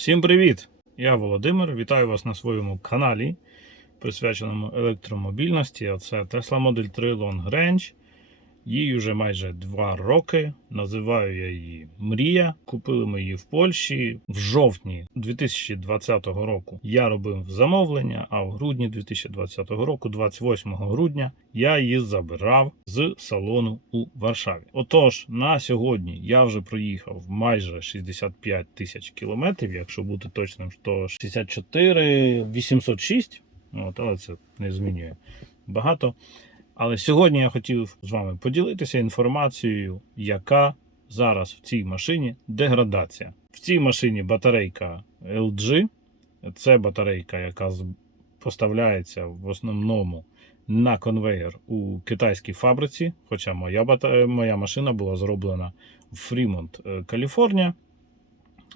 Всім привіт! Я Володимир. Вітаю вас на своєму каналі, присвяченому електромобільності. Це Tesla Model 3 Long Range. Їй вже майже 2 роки. Називаю я її Мрія. Купили ми її в Польщі в жовтні 2020 року. Я робив замовлення, а в грудні 2020 року, 28 грудня, я її забирав з салону у Варшаві. Отож, на сьогодні я вже проїхав майже 65 тисяч кілометрів, якщо бути точним, то 64 806. От, але це не змінює багато. Але сьогодні я хотів з вами поділитися інформацією, яка зараз в цій машині деградація. В цій машині батарейка LG. Це батарейка, яка поставляється в основному на конвейер у китайській фабриці. Хоча моя, бата... моя машина була зроблена в Фрімонт, е, Каліфорнія.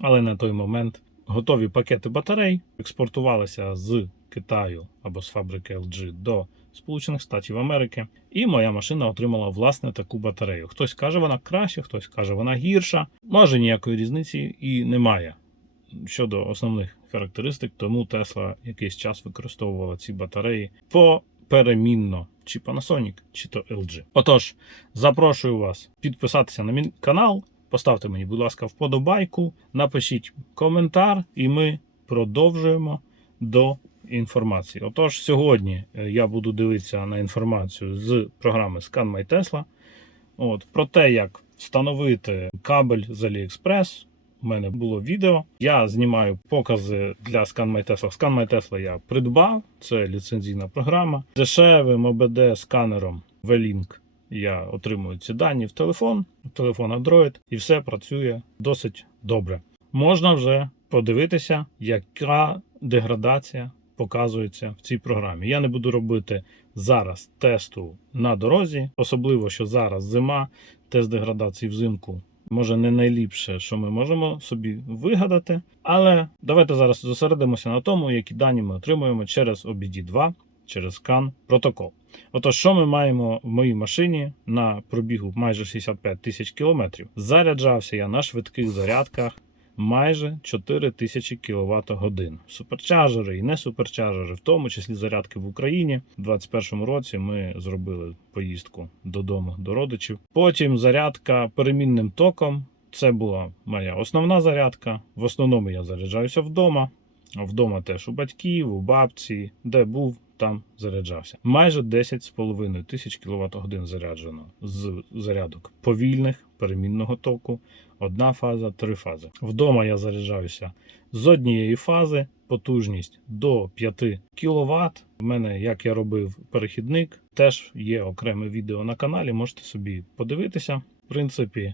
Але на той момент готові пакети батарей експортувалися з Китаю або з фабрики LG до Сполучених Штатів Америки. І моя машина отримала власне таку батарею. Хтось каже, вона краще, хтось каже, вона гірша. Може ніякої різниці і немає щодо основних характеристик, тому Tesla якийсь час використовувала ці батареї поперемінно, чи Panasonic, чи то LG. Отож, запрошую вас підписатися на мій канал. Поставте мені, будь ласка, вподобайку, напишіть коментар, і ми продовжуємо до інформації. Отож, сьогодні е, я буду дивитися на інформацію з програми Scan My Tesla. От, про те, як встановити кабель з AliExpress. У мене було відео. Я знімаю покази для Scan My Tesla. Scan My Tesla я придбав, це ліцензійна програма. Дешевим ОБД сканером V-Link я отримую ці дані в телефон, в телефон Android, і все працює досить добре. Можна вже подивитися, яка деградація показується в цій програмі. Я не буду робити зараз тесту на дорозі, особливо що зараз зима, тест деградації взимку. Може не найліпше, що ми можемо собі вигадати, але давайте зараз зосередимося на тому, які дані ми отримуємо через OBD2, через CAN протокол. Отож, що ми маємо в моїй машині на пробігу майже 65 тисяч кілометрів? Заряджався я на швидких зарядках майже 4 тисячі кВт годин. Суперчарджери і не суперчарджери, в тому числі зарядки в Україні. У 2021 році ми зробили поїздку додому до родичів. Потім зарядка перемінним током. Це була моя основна зарядка. В основному я заряджаюся вдома. Вдома теж у батьків, у бабці, де був, там заряджався. Майже 10,5 тисяч кВт годин заряджено з зарядок повільних перемінного току. Одна фаза, три фази. Вдома я заряджаюся з однієї фази, потужність до 5 кВт. У мене, як я робив перехідник, теж є окреме відео на каналі. Можете собі подивитися. В принципі,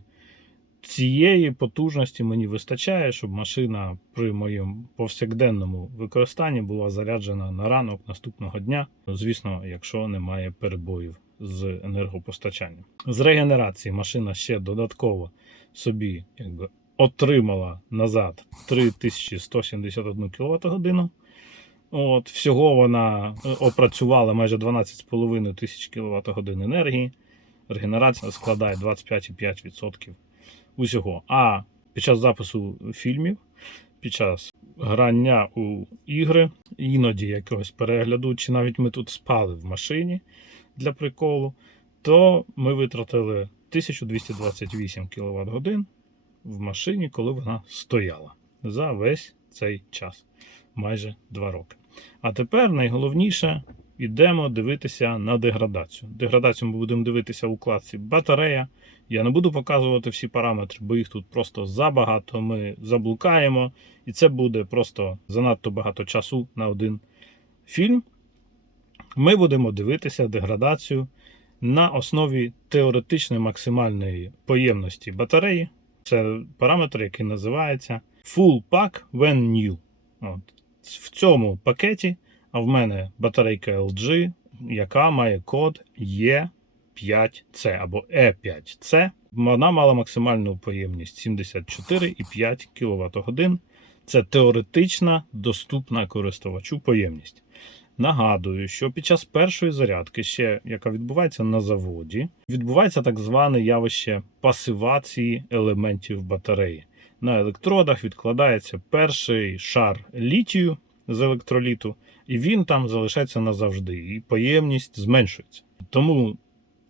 цієї потужності мені вистачає, щоб машина при моєму повсякденному використанні була заряджена на ранок наступного дня. Звісно, якщо немає перебоїв з енергопостачанням. З регенерації машина ще додатково собі якби, отримала назад 3171 кВт годину. От, всього вона е, опрацювала майже 12,5 тисяч кВт годин енергії. Регенерація складає 25,5% усього. А під час запису фільмів, під час грання у ігри, іноді якогось перегляду, чи навіть ми тут спали в машині для приколу, то ми витратили 1228 кВт годин в машині, коли вона стояла за весь цей час, майже 2 роки. А тепер найголовніше йдемо дивитися на деградацію. Деградацію ми будемо дивитися у вкладці батарея. Я не буду показувати всі параметри, бо їх тут просто забагато. Ми заблукаємо, і це буде просто занадто багато часу на один фільм. Ми будемо дивитися деградацію на основі теоретичної максимальної поємності батареї. Це параметр, який називається Full Pack When New. От. В цьому пакеті, а в мене батарейка LG, яка має код E5C або E5C. Вона мала максимальну поємність 74,5 кВт годин. Це теоретична доступна користувачу поємність. Нагадую, що під час першої зарядки, ще яка відбувається на заводі, відбувається так зване явище пасивації елементів батареї. на електродах відкладається перший шар літію з електроліту, і він там залишається назавжди, і поємність зменшується. Тому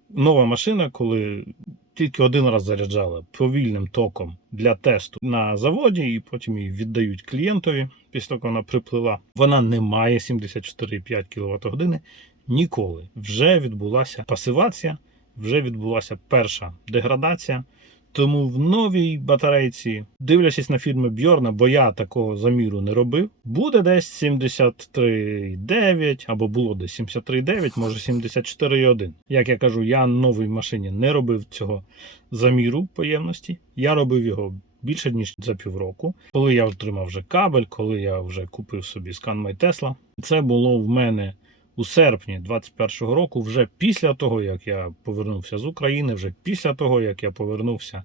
нова машина, коли тільки один раз заряджали повільним током для тесту на заводі, і потім її віддають клієнтові після того, як вона приплила, вона не має 74,5 кВт години. Ніколи вже відбулася пасивація, вже відбулася перша деградація. Тому в новій батарейці, дивлячись на фірми Бьорна, бо я такого заміру не робив, буде десь 73,9 або було десь 73,9, може 74,1. Як я кажу, я на новій машині не робив цього заміру поємності. Я робив його більше ніж за півроку. Коли я отримав вже кабель, коли я вже купив собі скан My Tesla, це було в мене у серпні 2021 року, вже після того, як я повернувся з України, вже після того, як я повернувся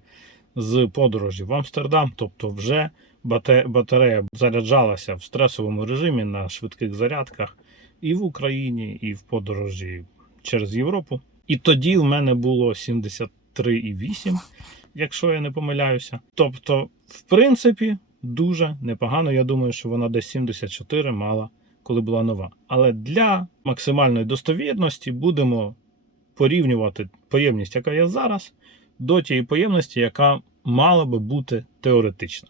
з подорожі в Амстердам, тобто вже батарея заряджалася в стресовому режимі на швидких зарядках і в Україні, і в подорожі через Європу. І тоді в мене було 73,8, якщо я не помиляюся. Тобто, в принципі, дуже непогано. Я думаю, що вона десь 74 мала коли була нова. Але для максимальної достовірності будемо порівнювати поємність, яка є зараз, до тієї поємності, яка мала би бути теоретична.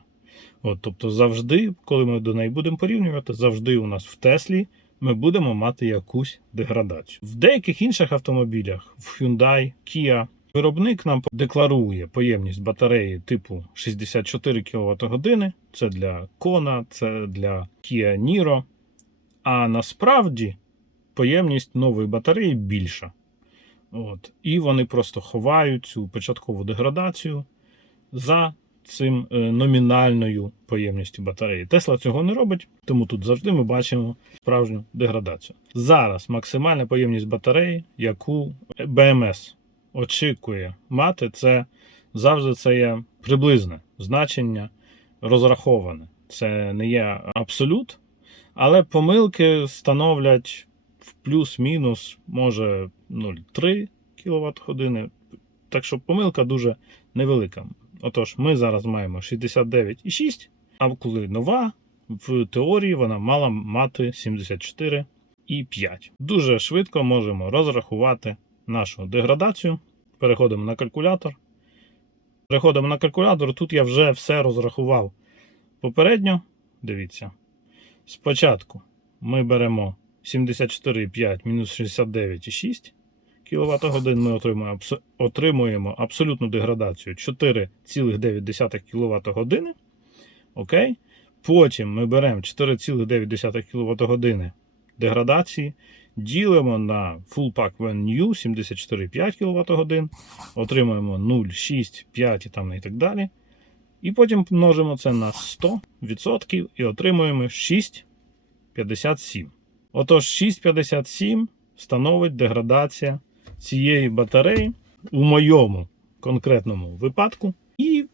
От, тобто, завжди, коли ми до неї будемо порівнювати, завжди у нас в Теслі ми будемо мати якусь деградацію. В деяких інших автомобілях, в Hyundai, Kia, виробник нам декларує поємність батареї типу 64 кВт години. Це для Kona, це для Kia Niro. А насправді поємність нової батареї більша. От. І вони просто ховають цю початкову деградацію за цим е, номінальною поємністю батареї. Тесла цього не робить, тому тут завжди ми бачимо справжню деградацію. Зараз максимальна поємність батареї, яку БМС очікує мати, це завжди це є приблизне значення розраховане. Це не є абсолют. Але помилки становлять в плюс-мінус, може 0,3 кВт. Так що помилка дуже невелика. Отож, ми зараз маємо 69,6, а коли нова, в теорії вона мала мати 74,5. Дуже швидко можемо розрахувати нашу деградацію. Переходимо на калькулятор. Переходимо на калькулятор. Тут я вже все розрахував попередньо. Дивіться. Спочатку ми беремо 74,5 мінус 69,6 кВт годин. Ми отримуємо, отримуємо абсолютну деградацію 4,9 кВт години. Окей. Потім ми беремо 4,9 кВт години деградації, ділимо на Full Pack When New 74,5 кВт годин, отримуємо 0,6, 5 і там і так далі. І потім множимо це на 100% і отримуємо 6,57. Отож, 6,57 становить деградація цієї батареї у моєму конкретному випадку. І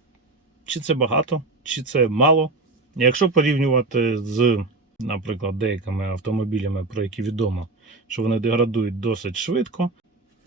чи це багато, чи це мало. Якщо порівнювати з, наприклад, деякими автомобілями, про які відомо, що вони деградують досить швидко.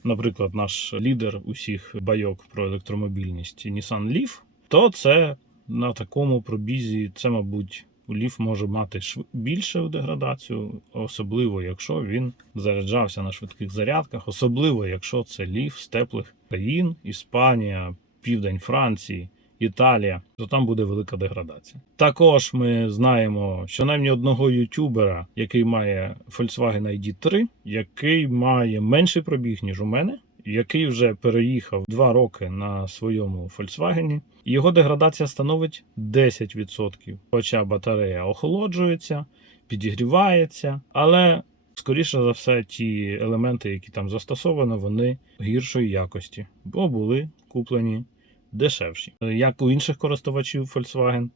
Наприклад, наш лідер усіх байок про електромобільність Nissan Leaf, то це на такому пробізі, це, мабуть, Ліф може мати більшу деградацію, особливо якщо він заряджався на швидких зарядках, особливо якщо це ліф з теплих країн, Іспанія, Південь Франції, Італія, то там буде велика деградація. Також ми знаємо щонайменше одного ютубера, який має Volkswagen ID3, який має менший пробіг, ніж у мене, який вже переїхав два роки на своєму Volkswagen. Його деградація становить 10%. Хоча батарея охолоджується, підігрівається, але, скоріше за все, ті елементи, які там застосовані, вони гіршої якості, бо були куплені дешевші. Як у інших користувачів Volkswagen,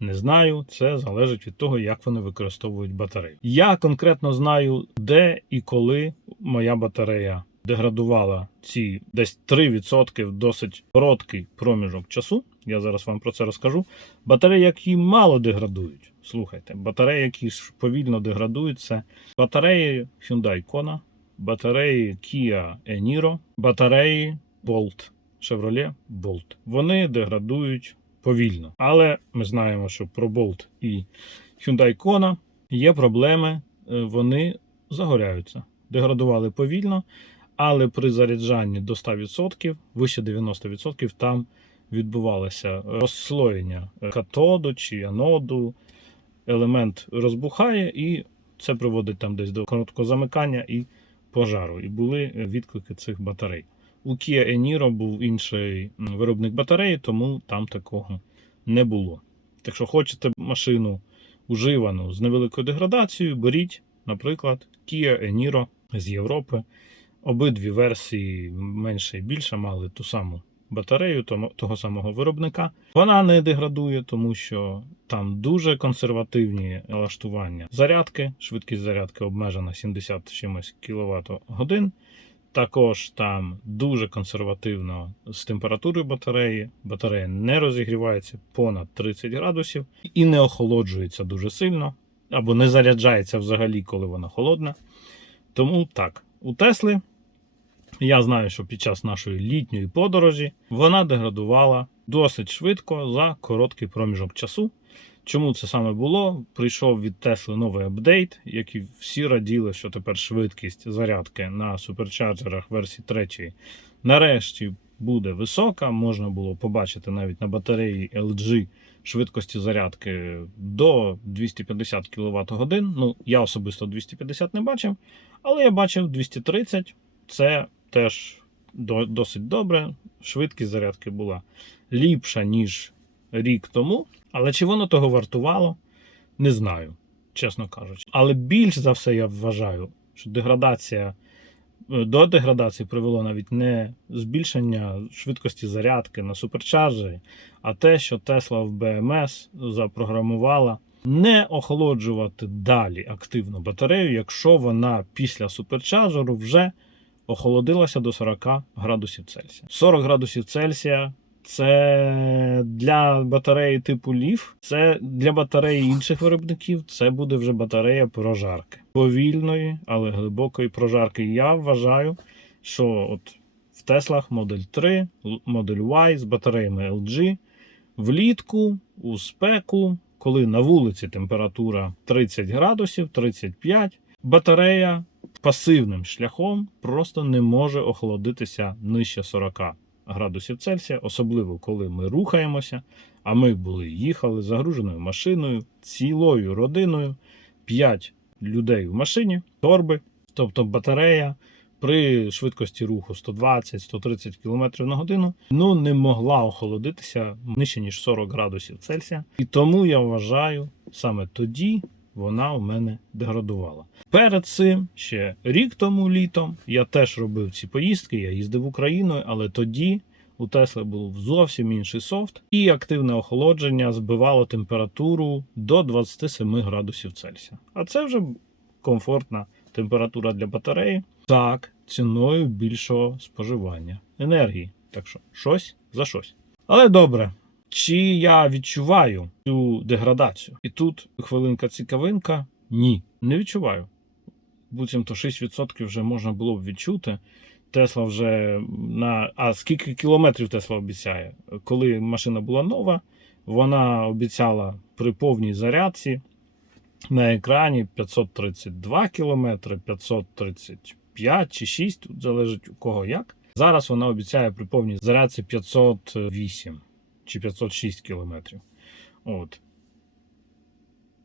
не знаю, це залежить від того, як вони використовують батарею. Я конкретно знаю, де і коли моя батарея деградувала ці десь 3% в досить короткий проміжок часу. Я зараз вам про це розкажу. Батареї, які мало деградують. Слухайте, батареї, які повільно деградують, це батареї Hyundai Kona, батареї Kia e-Niro, батареї Bolt, Chevrolet Bolt. Вони деградують повільно. Але ми знаємо, що про Bolt і Hyundai Kona є проблеми, е, вони загоряються. Деградували повільно, але при заряджанні до 100%, вище 90%, там відбувалося розслоєння катоду чи аноду. Елемент розбухає, і це приводить там десь до короткого замикання і пожару. І були відклики цих батарей. У Kia Eniro був інший виробник батареї, тому там такого не було. Так що хочете машину уживану з невеликою деградацією, беріть, наприклад, Kia Eniro з Європи. Обидві версії менше і більше мали ту саму батарею того самого виробника. Вона не деградує, тому що там дуже консервативні налаштування зарядки. Швидкість зарядки обмежена 70 чимось кВт годин. Також там дуже консервативно з температурою батареї. Батарея не розігрівається понад 30 градусів і не охолоджується дуже сильно, або не заряджається взагалі, коли вона холодна. Тому так, у Тесли я знаю, що під час нашої літньої подорожі вона деградувала досить швидко за короткий проміжок часу. Чому це саме було? Прийшов від Тесли новий апдейт, який всі раділи, що тепер швидкість зарядки на суперчарджерах версії 3 нарешті буде висока. Можна було побачити навіть на батареї LG швидкості зарядки до 250 кВт годин. Ну, я особисто 250 не бачив, але я бачив 230. Це теж досить добре. Швидкість зарядки була ліпша, ніж рік тому. Але чи воно того вартувало, не знаю, чесно кажучи. Але більш за все я вважаю, що деградація е, до деградації привело навіть не збільшення швидкості зарядки на суперчарджері, а те, що Тесла в BMS запрограмувала не охолоджувати далі активно батарею, якщо вона після суперчарджеру вже охолодилася до 40 градусів Цельсія. 40 градусів Цельсія це для батареї типу Ліф, це для батареї інших виробників. Це буде вже батарея прожарки. Повільної, але глибокої прожарки. Я вважаю, що от в Теслах Model 3, Model Y з батареями LG влітку у спеку, коли на вулиці температура 30 градусів, 35, батарея пасивним шляхом просто не може охолодитися нижче 40 градусів Цельсія, особливо коли ми рухаємося. А ми були їхали загруженою машиною, цілою родиною, 5 людей в машині, торби, тобто батарея. При швидкості руху 120-130 км на годину ну не могла охолодитися нижче ніж 40 градусів Цельсія. І тому я вважаю, саме тоді вона у мене деградувала. Перед цим ще рік тому літом я теж робив ці поїздки. Я їздив Україною, але тоді у Тесли був зовсім інший софт, і активне охолодження збивало температуру до 27 градусів Цельсія. А це вже комфортна температура для батареї. Так, ціною більшого споживання енергії. Так що щось за щось. Але добре. Чи я відчуваю цю деградацію? І тут хвилинка цікавинка. Ні, не відчуваю. Буцімто 6% вже можна було б відчути. Тесла вже на. А скільки кілометрів Тесла обіцяє? Коли машина була нова, вона обіцяла при повній зарядці на екрані 532 кілометри, 535 чи 6, тут залежить у кого як. Зараз вона обіцяє при повній зарядці 508 чи 506 кілометрів. От.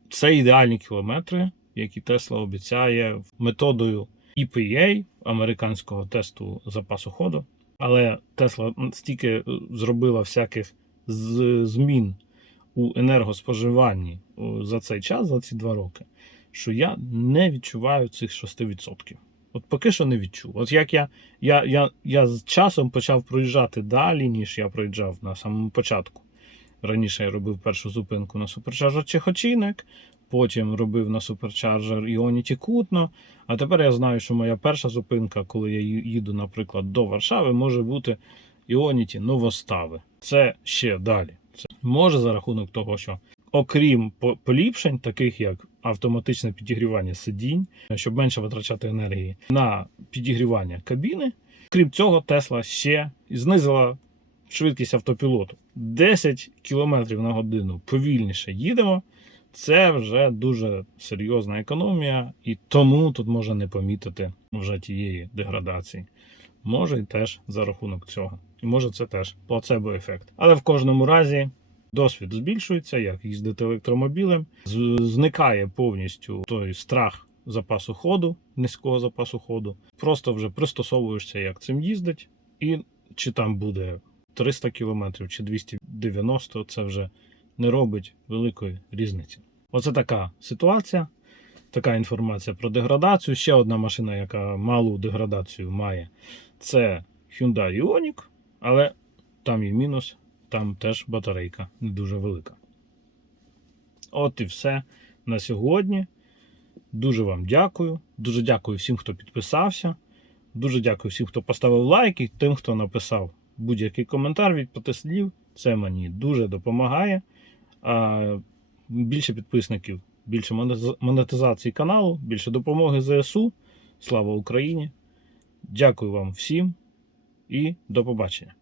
Це ідеальні кілометри, які Тесла обіцяє методою EPA, американського тесту запасу ходу. Але Тесла стільки е, зробила всяких змін у енергоспоживанні за цей час, за ці два роки, що я не відчуваю цих 6%. От поки що не відчув. От як я, я, я, я з часом почав проїжджати далі, ніж я проїжджав на самому початку. Раніше я робив першу зупинку на суперчарджер Чехочинок, потім робив на суперчарджер Іоніті Кутно. А тепер я знаю, що моя перша зупинка, коли я їду, наприклад, до Варшави, може бути Іоніті Новостави. Це ще далі. Це може за рахунок того, що окрім поліпшень, таких як автоматичне підігрівання сидінь, щоб менше витрачати енергії на підігрівання кабіни. Крім цього, Тесла ще знизила швидкість автопілоту 10 км на годину повільніше їдемо, це вже дуже серйозна економія, і тому тут можна не помітити вже тієї деградації. Може і теж за рахунок цього. І може це теж плацебо-ефект. Але в кожному разі досвід збільшується, як їздити електромобілем, зникає повністю той страх запасу ходу, низького запасу ходу. Просто вже пристосовуєшся, як цим їздить, і чи там буде 300 км чи 290, це вже не робить великої різниці. Оце така ситуація, така інформація про деградацію. Ще одна машина, яка малу деградацію має, це Hyundai Ioniq, але там є мінус, там теж батарейка не дуже велика. От і все на сьогодні. Дуже вам дякую. Дуже дякую всім, хто підписався. Дуже дякую всім, хто поставив лайк, і тим, хто написав будь-який коментар від п'яти. Це мені дуже допомагає. А більше підписників, більше монетизації каналу, більше допомоги ЗСУ. Слава Україні! Дякую вам всім і до побачення.